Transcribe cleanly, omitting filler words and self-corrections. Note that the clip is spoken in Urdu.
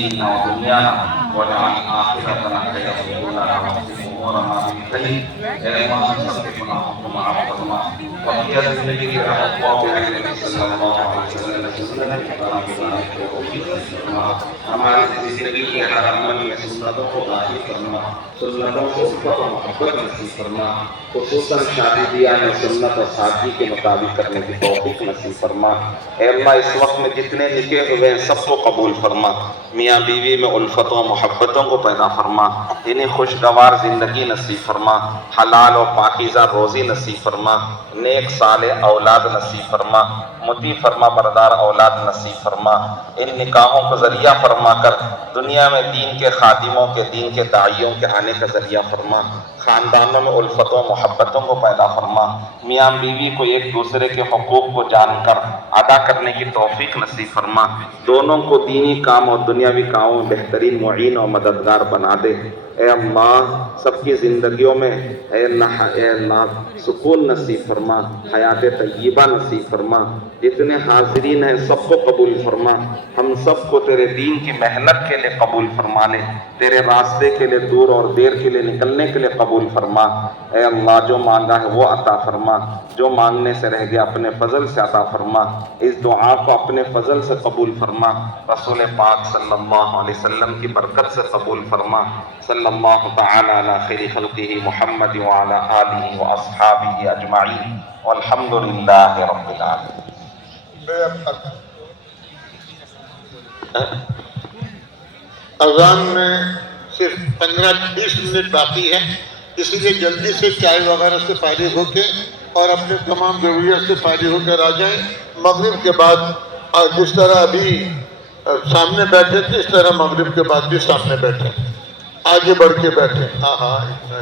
ديننا ودنيانا واجعل آخرتنا خيرا لنا واغفر أمورنا بالخير إلما نستغفرنا وما عبدنا وفي زندگی کے حقوق نبی صلی اللہ علیہ وسلم ہماری زندگی کے ہر عمل میں سنتوں کو داخل کرنا، سنتوں سے صحبت و محبت نصیب فرما، خصوصاً شادی بیاہ میں سنت اور سادگی کے مطابق کرنے کی توفیق نصیب فرما۔ اے اللہ اس وقت میں جتنے نکاح ہوئے ہیں سب کو قبول فرما، میاں بیوی میں الفتوں و محبتوں کو پیدا فرما، انہیں خوشگوار زندگی نصیب فرما، حلال و پاکیزہ روزی نصیب فرما، نیک صالح اولاد نصیب فرما، مطیع فرما بردار اولاد نصیب فرما۔ ان نکاحوں کو ذریعہ فرما کر دنیا میں دین کے خادموں کے، دین کے داعیوں کے آنے کا ذریعہ فرما، خاندانوں میں الفتوں و محبتوں کو پیدا فرما، میاں بیوی کو ایک دوسرے کے حقوق کو جان کر ادا کرنے کی توفیق نصیب فرما، دونوں کو دینی کام اور دنیاوی کاموں میں بہترین معین اور مددگار بنا دے۔ اے اللہ سب کی زندگیوں میں اے اللہ سکون نصیب فرما، حیات طیبہ نصیب فرما، جتنے حاضرین ہیں سب کو قبول فرما، ہم سب کو تیرے دین کی محنت کے لیے قبول فرما لے، تیرے راستے کے لیے دور اور دیر کے لیے نکلنے کے لیے قبول فرما۔ اے اللہ جو مانگا ہے وہ عطا فرما، جو مانگنے سے رہ گیا اپنے فضل سے عطا فرما، اس دعا کو اپنے فضل سے قبول فرما، رسول پاک صلی اللہ علیہ وسلم کی برکت سے قبول فرما۔ صلی اللہ تعالی علی خیر خلقہ محمد وعلی آلہ واصحابہ اجمعین والحمد للہ رب العالمین۔ اذان میں صرف 15-20 منٹ باقی ہے، اسی لیے جلدی سے چائے وغیرہ سے فارغ ہو کے اور اپنے تمام ضروریات سے فارغ ہو کر آ جائیں۔ مغرب کے بعد جس طرح ابھی سامنے بیٹھے تھے اس طرح مغرب کے بعد بھی سامنے بیٹھے، آگے بڑھ کے بیٹھے۔ ہاں اتنا